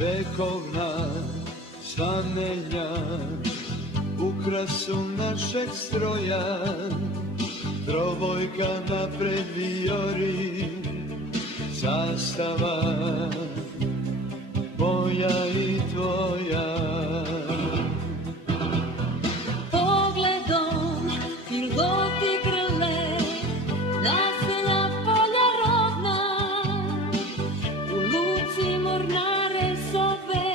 vekovna znamenja, ukrasu našeg stroja, trobojka napred vijori, zastava moja i tvoja. Pogledom piloti grle, naselja polja rodna, u luci mornare sobe,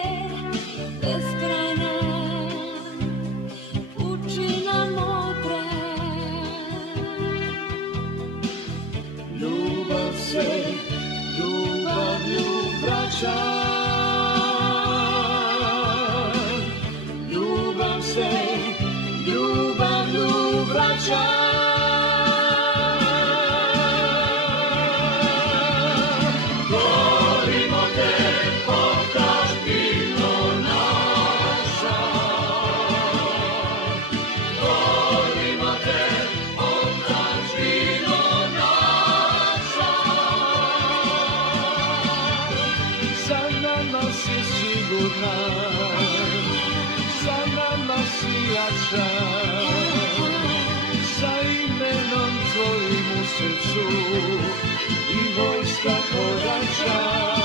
beskrajna pučina modra. Ljubav se ljubavlju vraća, ljubav se ljubavlju vraća. Volimo te, otadžbino naša, volimo te, otadžbino naša. Za nama si sigurna, za nama si jača, sa imenom tvojim u srcu i vojska korača.